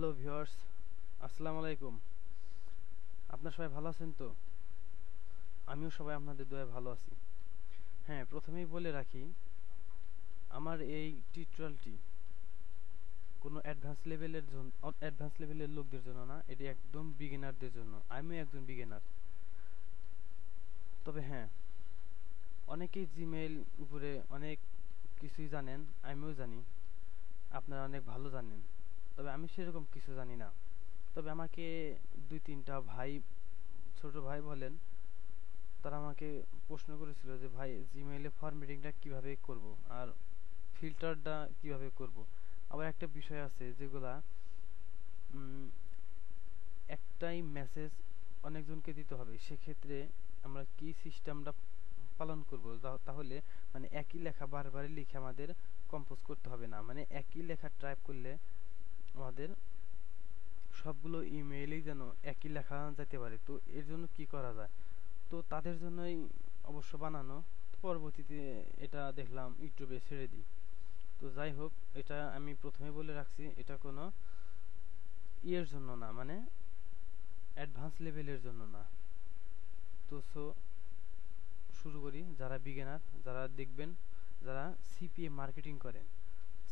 Hello viewers, আসসালামু আলাইকুম। আপনারা সবাই ভালো আছেন তো? আমিও সবাই আপনাদের দয়ায় ভালো আছি। হ্যাঁ, প্রথমেই বলে রাখি, আমার এই টিউটোরিয়ালটি কোনো অ্যাডভান্স লেভেলের লোকদের জন্য না, এটি একদম বিগিনারদের জন্য। আমিও একজন বিগিনার। তবে হ্যাঁ, অনেকেই জিমেইল উপরে অনেক কিছুই জানেন, আমিও জানি, আপনারা অনেক ভালো জানেন। তবে আমি সেরকম কিছু জানি না। তবে আমাকে দুই তিনটা ভাই, ছোট ভাই বলেন, তারা আমাকে প্রশ্ন করেছিল যে ভাই জিমেইলে ফরম্যাটিংটা কিভাবে করব আর ফিল্টারটা কিভাবে করব। আবার একটা বিষয় আছে যেগুলা উম, একটাই মেসেজ অনেকজনকে দিতে হবে, সেক্ষেত্রে আমরা কি সিস্টেমটা পালন করব, তাহলে মানে একই লেখা বারবার লিখে আমাদের কম্পোজ করতে হবে না, মানে একই লেখা টাইপ করলে আমাদের সবগুলো ইমেইলেই যেন একই লেখা যেতে পারে। তো এর জন্য কি করা যায়, তো তাদের জন্যই অবশ্য বানানো। তো পরবর্তীতে এটা দেখলাম ইউটিউবে ছেড়ে দিই। তো যাই হোক, এটা আমি প্রথমে বলে রাখছি, এটা কোনো ইয়ের জন্য না, মানে অ্যাডভান্স লেভেলের জন্য না। তো শুরু করি। যারা বিগিনার, যারা দেখবেন, যারা সিপিএ মার্কেটিং করেন,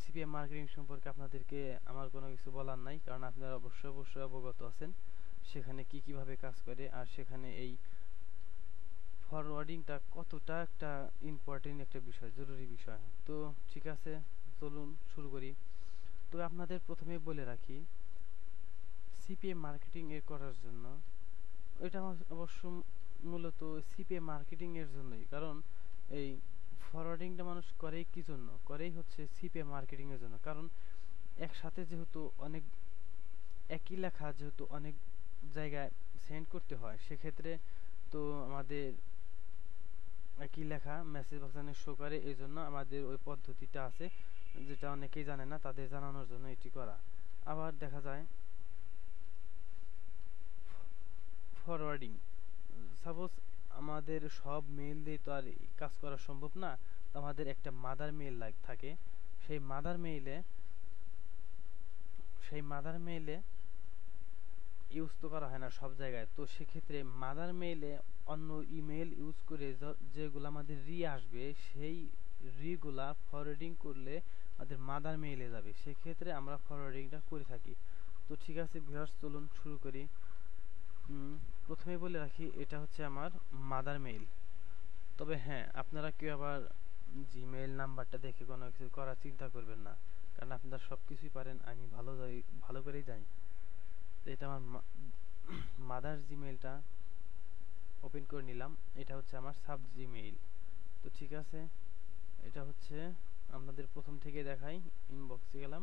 সিপিএ মার্কেটিং সম্পর্কে আপনাদেরকে আমার কোনো কিছু বলার নাই, কারণ আপনারা অবশ্যই অবগত আছেন সেখানে কিভাবে কাজ করে আর সেখানে এই ফরওয়ার্ডিংটা কতটা একটা ইম্পর্টেন্ট একটা বিষয়, জরুরি বিষয়। তো ঠিক আছে, চলুন শুরু করি। তো আপনাদের প্রথমে বলে রাখি, সিপিএম মার্কেটিং এর করার জন্য, এটা অবশ্য মূলত সিপিএম মার্কেটিং এর জন্যই, কারণ এই ফরওয়ার্ডিংটা মানুষ করেই কি জন্য করেই, হচ্ছে সিপিএম মার্কেটিং এর জন্য। কারণ একসাথে যেহেতু অনেক একই লেখা যেহেতু অনেক জায়গায় সেন্ড করতে হয়, সেক্ষেত্রে তো আমাদের একই লেখা মেসেজ বক্সে শো করে। এই জন্য আমাদের ওই পদ্ধতিটা আছে, যেটা অনেকেই জানে না, তাদের জানানোর জন্য এটি করা। আবার দেখা যায় ফরওয়ার্ডিং, সাপোজ আমাদের সব মেইল দিয়ে তো আর কাজ করা সম্ভব না। তো আমাদের একটা মাদার মেইল থাকে। সেই মাদার মেইলে ইউজ তো করা হয় না সব জায়গায়। তো সেক্ষেত্রে মাদার মেইলে অন্য ইমেল ইউজ করে যেগুলো আমাদের আসবে, সেই গুলা ফরওয়ার্ডিং করলে আমাদের মাদার মেইলে যাবে। সেক্ষেত্রে আমরা ফরওয়ার্ডিংটা করে থাকি। তো ঠিক আছে ভিউয়ার্স, চলুন শুরু করি। প্রথমে বলে রাখি, এটা হচ্ছে আমার মাদার মেইল। তবে হ্যাঁ, আপনারা কেউ আবার জিমেইল নাম্বারটা দেখে কোনো কিছু করার চিন্তা করবেন না, কারণ আপনারা সব কিছুই পারেন, আমি ভালো করেই জানি। তো এটা আমার মাদার জিমেইলটা ওপেন করে নিলাম। এটা হচ্ছে আমার সাব জিমেইল। তো ঠিক আছে, এটা হচ্ছে আপনাদের প্রথম থেকে দেখাই। ইনবক্সে গেলাম,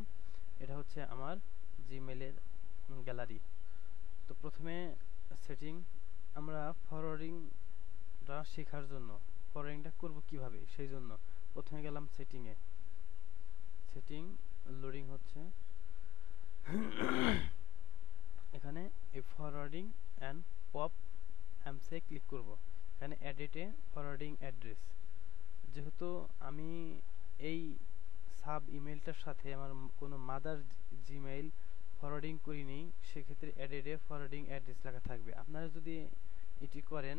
এটা হচ্ছে আমার জিমেইলের গ্যালারি। তো প্রথমে সেটিং, আমরা ফরওয়ার্ডিংটা শেখার জন্য, ফরওয়ার্ডিংটা করব কিভাবে সেই জন্য প্রথমে গেলাম সেটিংয়ে। সেটিং লোডিং হচ্ছে। এখানে এই ফরওয়ার্ডিং অ্যান্ড পপ অ্যামসে ক্লিক করব। এখানে এডিটে ফরওয়ার্ডিং অ্যাড্রেস, যেহেতু আমি এই সাব ইমেলটার সাথে আমার কোনো মাদার জিমেইল ফরওয়ার্ডিং করিনি, সেক্ষেত্রে এডিটে ফরওয়ার্ডিং অ্যাড্রেস লেখা থাকবে। আপনারা যদি এটি করেন,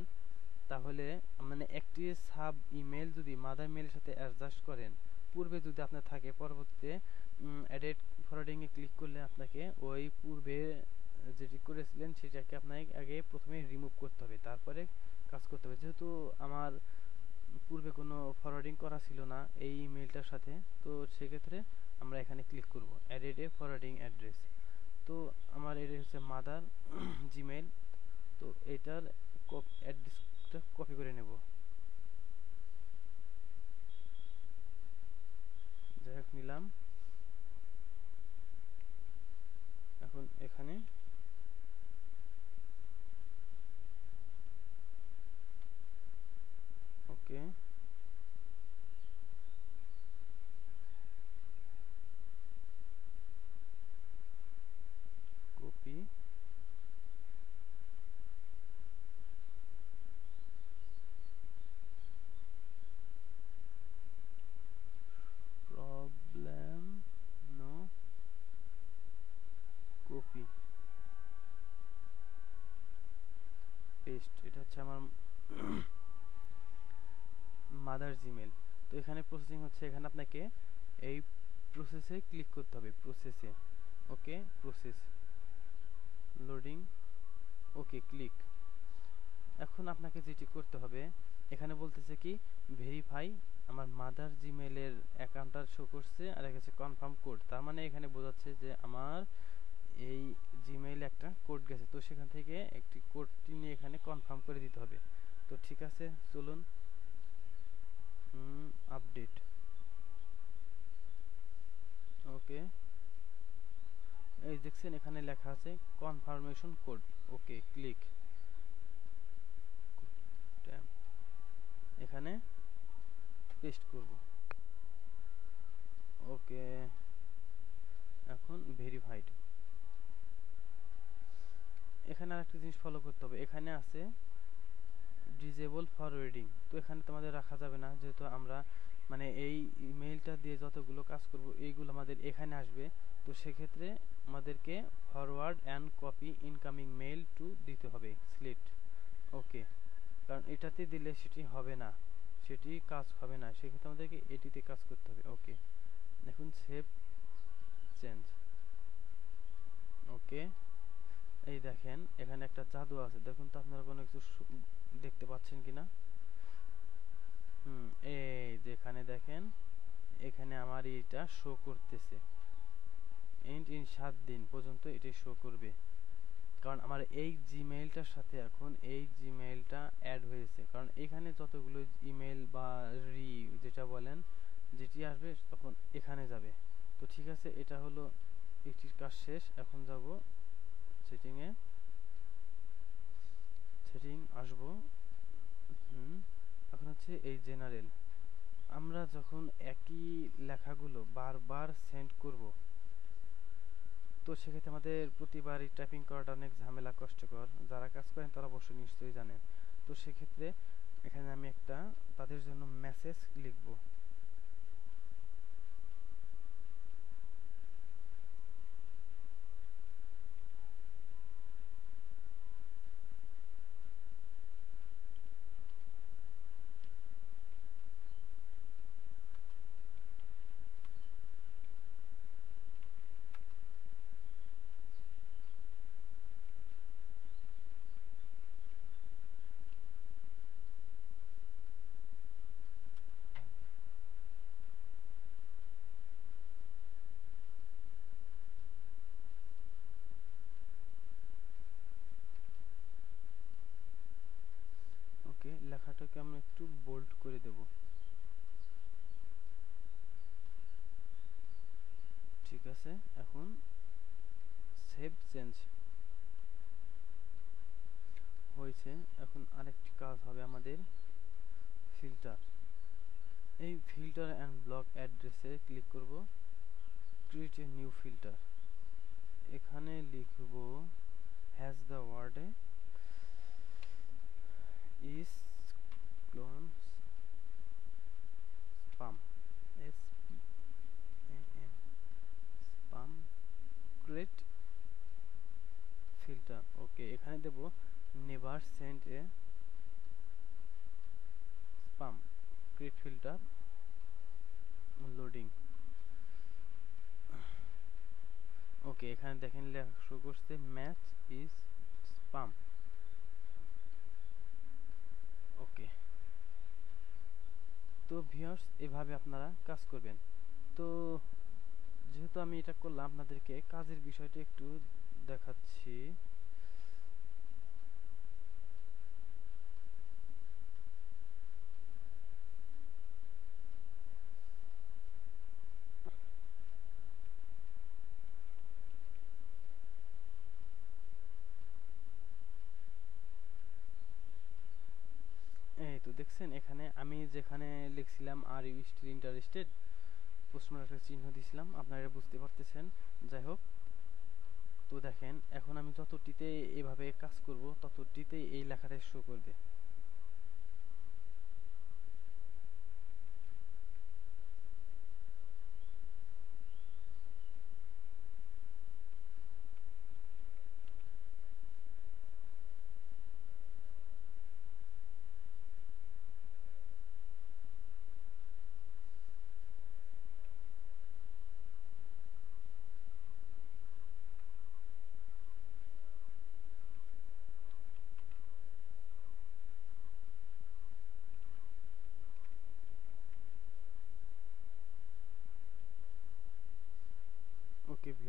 তাহলে মানে একটি সাব ইমেল যদি মাদার মেইলের সাথে অ্যাডজাস্ট করেন, পূর্বে যদি আপনার থাকে, পরবর্তীতে এডিট ফরওয়ার্ডিং এ ক্লিক করলে আপনাকে ওই পূর্বে যেটি করেছিলেন সেটাকে আপনাকে আগে প্রথমে রিমুভ করতে হবে, তারপরে কাজ করতে হবে। যেহেতু আমার পূর্বে কোনো ফরওয়ার্ডিং করা ছিল না এই ইমেলটার সাথে, তো সেক্ষেত্রে আমরা এখানে ক্লিক করব এডিট এ ফরওয়ার্ডিং অ্যাড্রেস। তো আমার এটা হচ্ছে মাদার জিমেইল। তো এটার অ্যাড্রেসটা কপি করে নেব। যাই হোক, নিলাম। এখন এখানে ওকে, কপি, প্রবলেম কপি পেস্ট, এটা হচ্ছে আমার মাদার জিমেল। তো এখানে প্রসেসিং হচ্ছে, এখানে আপনাকে এই প্রসেসে ক্লিক করতে হবে, প্রসেসে। ওকে, প্রসেস লোডিং, ওকে ক্লিক। এখন আপনাকে যেটি করতে হবে, এখানে বলতেছে কি ভেরিফাই, আমার মাদার জিমেলের অ্যাকাউন্টটা শো করছে আর এখানে কনফার্ম কোড, তার মানে এখানে বোঝাচ্ছে যে আমার এই জিমেইলে একটা কোড গেছে, তো সেখান থেকে একটি কোডটি নিয়ে এখানে কনফার্ম করে দিতে হবে। তো ঠিক আছে, চলুন আপডেট, ওকে। এই দেখছেন এখানে লেখা আছে কনফার্মেশন কোড, ওকে ক্লিক, এখানে পেস্ট করব, ওকে। এখন ভেরিফাইড। এখানে আরেকটা জিনিস ফলো করতে হবে, এখানে আছে ডিজেবল ফরওয়ার্ডিং, তো এখানে তোমাদের রাখা যাবে না, যেহেতু আমরা মানে এই ইমেইলটা দিয়ে যতগুলো কাজ করব এইগুলো আমাদের এখানে আসবে। তো সেক্ষেত্রে আমাদেরকে forward and copy incoming mail two দিতে হবে সিলেক্ট, ওকে। কারণ এটাতে দিলে সেটি হবে না, সেটি কাজ হবে না, সেক্ষেত্রে আমাদেরকে এটিতে কাজ করতে হবে, ওকে। এখন সেভ চেঞ্জ, ওকে। এই দেখেন এখানে একটা জাদু আছে, দেখুন তো আপনারা কোনো কিছু দেখতে পাচ্ছেন কিনা। এই যে এখানে দেখেন, এখানে আমার এটা শো করতেছে, এন্ড ইন 7 দিন পর্যন্ত এটি শো করবে, কারণ আমার এই জিমেইলটার সাথে এখন এই জিমেইলটা অ্যাড হয়েছে, কারণ এখানে যতগুলো ইমেল বা যেটা বলেন যেটি আসবে তখন এখানে যাবে। তো ঠিক আছে, এটা হলো এটির কাজ শেষ। এখন যাব সেটিংয়ে, সেটিং আসবো, এখন হচ্ছে এই জেনারেল। আমরা যখন একই লেখাগুলো বারবার সেন্ড করব, তো সেক্ষেত্রে আমাদের প্রতিবারই টাইপিং করাটা অনেক ঝামেলা, কষ্টকর। যারা কাজ করেন তারা অবশ্যই নিশ্চয়ই জানেন। তো সেক্ষেত্রে এখানে আমি একটা তাদের জন্য মেসেজ লিখব, ওকে। লেখাটাকে আমরা একটু বোল্ড করে দেব, ঠিক আছে। এখন সেভ চেঞ্জ হয়েছে। এখন আরেকটি কাজ হবে আমাদের, ফিল্টার। এই ফিল্টার অ্যান্ড ব্লক অ্যাড্রেসে ক্লিক করব, ক্রিয়েট এ নিউ ফিল্টার। এখানে লিখব হ্যাজ দ্য ওয়ার্ডে is clone spam, spam, spam create filter, okay. এখানে দেব never send a spam, create filter, loading, okay. এখানে দেখেন লেখা শুরু করছে ম্যাচ ইজ স্পাম, ওকে। তো ভিউয়ার্স এভাবে আপনারা কাজ করবেন। তো যেহেতু আমি এটা করলাম, আপনাদেরকে কাজের বিষয়টা একটু দেখাচ্ছি। এই তো দেখছেন, এখানে আমি যেখানে লিখছিলাম আর ইউ স্টিল ইন্টারেস্টেড, প্রশ্ন একটা চিহ্ন দিছিলাম, আপনারা এটা বুঝতে পারতেছেন। যাই হোক, তো দেখেন এখন আমি যতটিতে এভাবে কাজ করব ততটিতেই এই লেখাটা শো করবে।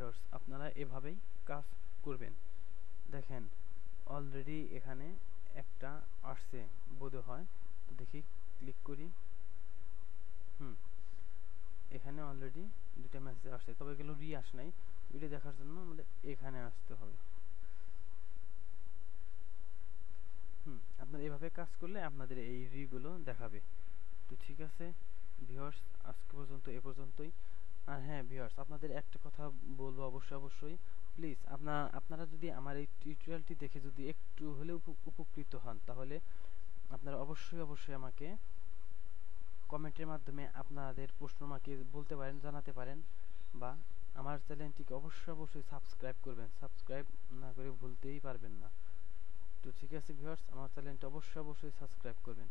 ভিউয়ার্স, আপনারা এভাবেই কাজ করবেন। দেখেন অলরেডি এখানে একটা আসছে বোধ হয়, তো দেখি ক্লিক করি। হুম, এখানে অলরেডি দুটা মেসেজ আসছে, তবে এগুলো আসে নাই। ভিডিও দেখার জন্য আমাদের এখানে আসতে হবে। আপনারা এভাবে কাজ করলে আপনাদের এই গুলো দেখাবে। তো ঠিক আছে ভিউয়ার্স, আজকে পর্যন্ত এ পর্যন্তই। আর হ্যাঁ ভিউয়ার্স, আপনাদের একটা কথা বলবো অবশ্যই প্লিজ, আপনারা যদি আমার এই টিউটোরিয়ালটি দেখে যদি একটু হলেও উপকৃত হন, তাহলে আপনারা অবশ্যই আমাকে কমেন্টের মাধ্যমে আপনাদের প্রশ্ন আমাকে বলতে পারেন, জানাতে পারেন, বা আমার চ্যানেলটিকে অবশ্যই সাবস্ক্রাইব করবেন। সাবস্ক্রাইব না করে ভুলতেই পারবেন না। তো ঠিক আছে ভিউয়ার্স, আমার চ্যানেলটা অবশ্যই সাবস্ক্রাইব করবেন।